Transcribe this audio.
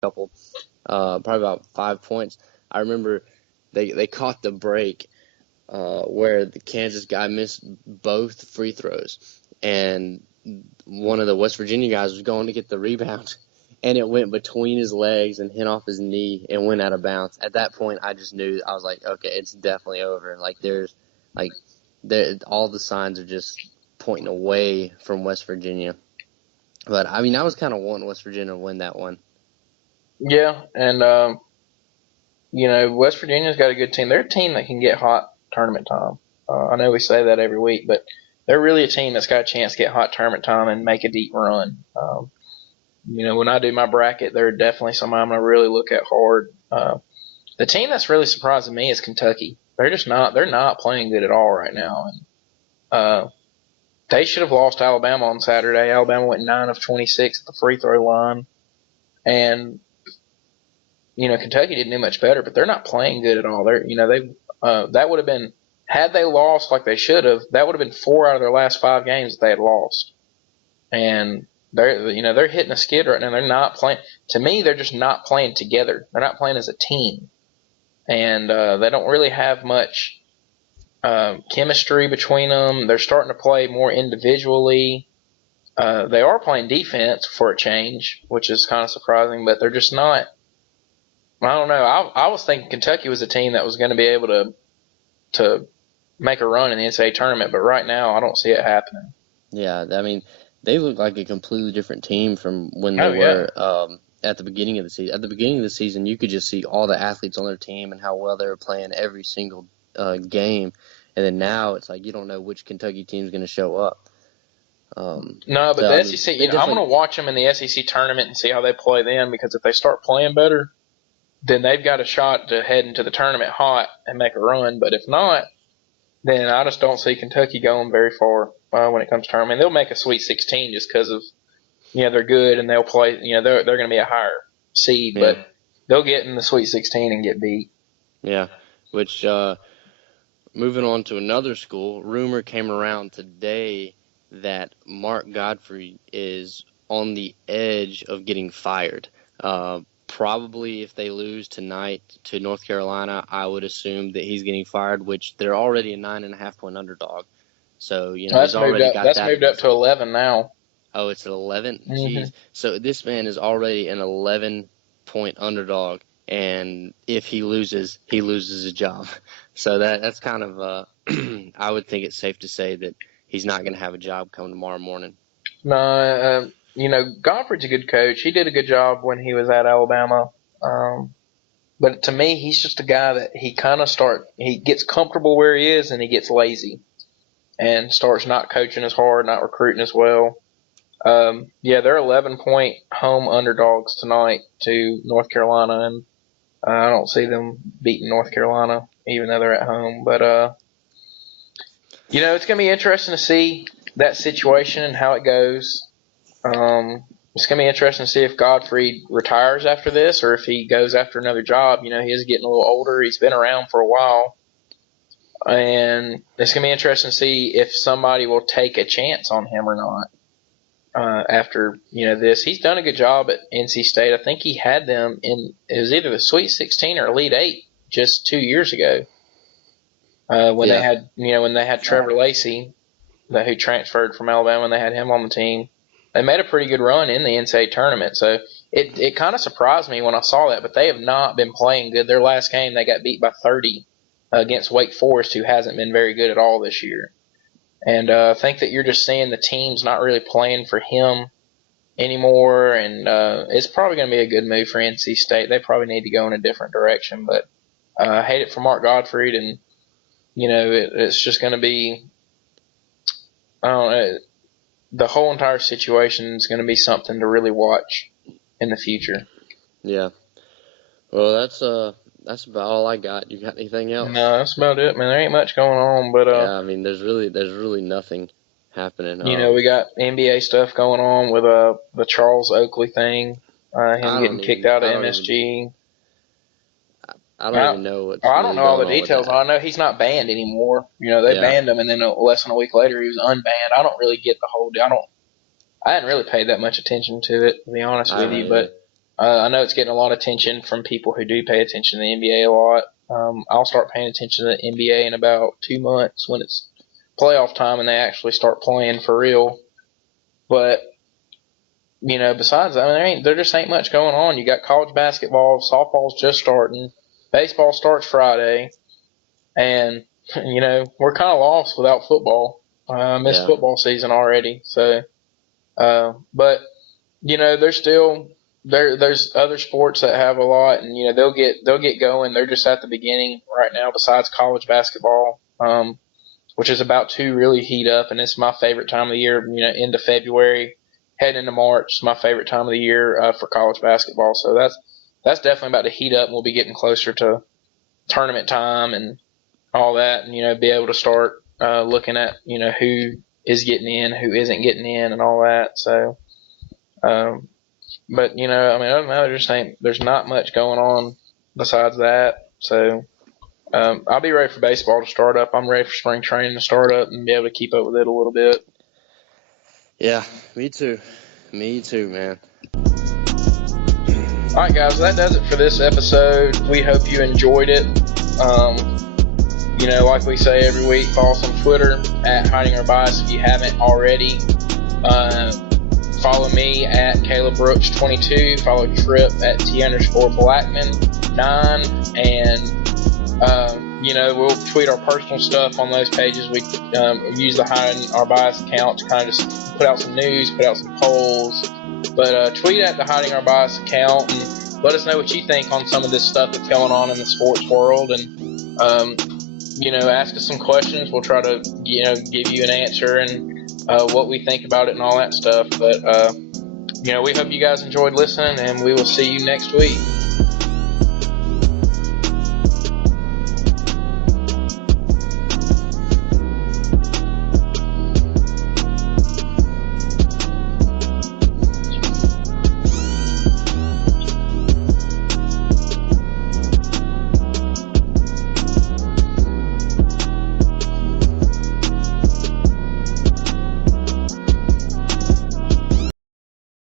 couple, probably about 5 points. I remember they caught the break where the Kansas guy missed both free throws, and one of the West Virginia guys was going to get the rebound, and it went between his legs and hit off his knee and went out of bounds. At that point, I just knew. I was like, okay, it's definitely over. All the signs are just pointing away from West Virginia. But I mean, I was kind of wanting West Virginia to win that one. Yeah, and West Virginia's got a good team. They're a team that can get hot tournament time. I know we say that every week, but they're really a team that's got a chance to get hot tournament time and make a deep run. When I do my bracket, they're definitely somebody I'm going to really look at hard. The team that's really surprising me is Kentucky. They're not playing good at all right now. And they should have lost Alabama on Saturday. Alabama went 9 of 26 at the free throw line. And Kentucky didn't do much better, but they're not playing good at all. That would have been, had they lost like they should have, that would have been 4 out of their last 5 games that they had lost. And they're hitting a skid right now. They're not playing. To me, they're just not playing together. They're not playing as a team, and they don't really have much chemistry between them. They're starting to play more individually. They are playing defense for a change, which is kind of surprising, but they're just not. I don't know. I was thinking Kentucky was a team that was going to be able to make a run in the NCAA tournament, but right now I don't see it happening. Yeah, I mean, they look like a completely different team from when they were at the beginning of the season. At the beginning of the season, you could just see all the athletes on their team and how well they were playing every single game. And then now it's like you don't know which Kentucky team is going to show up. No, but the SEC, I'm going to watch them in the SEC tournament and see how they play then, because if they start playing better, then they've got a shot to head into the tournament hot and make a run. But if not, then I just don't see Kentucky going very far when it comes to tournament. They'll make a Sweet 16 just because of, they're good and they'll play, they're going to be a higher seed, but they'll get in the Sweet 16 and get beat. Yeah, which, moving on to another school, rumor came around today that Mark Godfrey is on the edge of getting fired. Probably if they lose tonight to North Carolina, I would assume that he's getting fired, which they're already a 9.5-point underdog. So, he's already got that. That's moved up to 11 now. Oh, it's an 11? Mm-hmm. Jeez. So this man is already an 11-point underdog, and if he loses his job. So that's kind of, I would think it's safe to say that he's not going to have a job come tomorrow morning. No, Godfrey's a good coach. He did a good job when he was at Alabama. But to me, he's just a guy that he gets comfortable where he is and he gets lazy and starts not coaching as hard, not recruiting as well. They're 11-point home underdogs tonight to North Carolina, and I don't see them beating North Carolina even though they're at home. But, it's going to be interesting to see that situation and how it goes. It's going to be interesting to see if Godfrey retires after this or if he goes after another job. He is getting a little older. He's been around for a while. And it's going to be interesting to see if somebody will take a chance on him or not after, this. He's done a good job at NC State. I think he had them it was either the Sweet 16 or Elite 8 just 2 years ago when they had Trevor Lacey, who transferred from Alabama, and they had him on the team. They made a pretty good run in the NCAA tournament, so it kind of surprised me when I saw that. But they have not been playing good. Their last game, they got beat by 30 against Wake Forest, who hasn't been very good at all this year. And I think that you're just seeing the team's not really playing for him anymore, and it's probably going to be a good move for NC State. They probably need to go in a different direction, but I hate it for Mark Gottfried, and it's just going to be, I don't know. The whole entire situation is going to be something to really watch in the future. Yeah. Well, that's about all I got. You got anything else? No, that's about it, man. There ain't much going on, but yeah, I mean, there's really nothing happening. We got NBA stuff going on with the Charles Oakley thing, him getting kicked out of MSG. I don't even know what's I don't know all the details. I know he's not banned anymore. They banned him, and then less than a week later, he was unbanned. I don't really get the whole deal. I hadn't really paid that much attention to it, to be honest with you. But I know it's getting a lot of attention from people who do pay attention to the NBA a lot. I'll start paying attention to the NBA in about 2 months when it's playoff time and they actually start playing for real. But, besides that, there just ain't much going on. You got college basketball, softball's just starting, baseball starts Friday, and, we're kind of lost without football. I miss football season already. So, but, there's other sports that have a lot, and, they'll get going. They're just at the beginning right now besides college basketball, which is about to really heat up, and it's my favorite time of the year, into February, heading into March is my favorite time of the year for college basketball. So that's definitely about to heat up, and we'll be getting closer to tournament time and all that, and, be able to start looking at, who is getting in, who isn't getting in, and all that. So, but, other than that, there's not much going on besides that. So, I'll be ready for baseball to start up. I'm ready for spring training to start up and be able to keep up with it a little bit. Yeah, me too. Me too, man. All right, guys, that does it for this episode. We hope you enjoyed it. Like we say every week, follow us on Twitter at Hiding Our Bias if you haven't already. Follow me at calebbrooks28. Follow Tripp at T_Blackmon9. And, we'll tweet our personal stuff on those pages. We use the Hiding Our Bias account to kind of just put out some news, put out some polls. But tweet at the Hiding Our Bias account and let us know what you think on some of this stuff that's going on in the sports world. And, ask us some questions. We'll try to, give you an answer and what we think about it and all that stuff. But, we hope you guys enjoyed listening, and we will see you next week.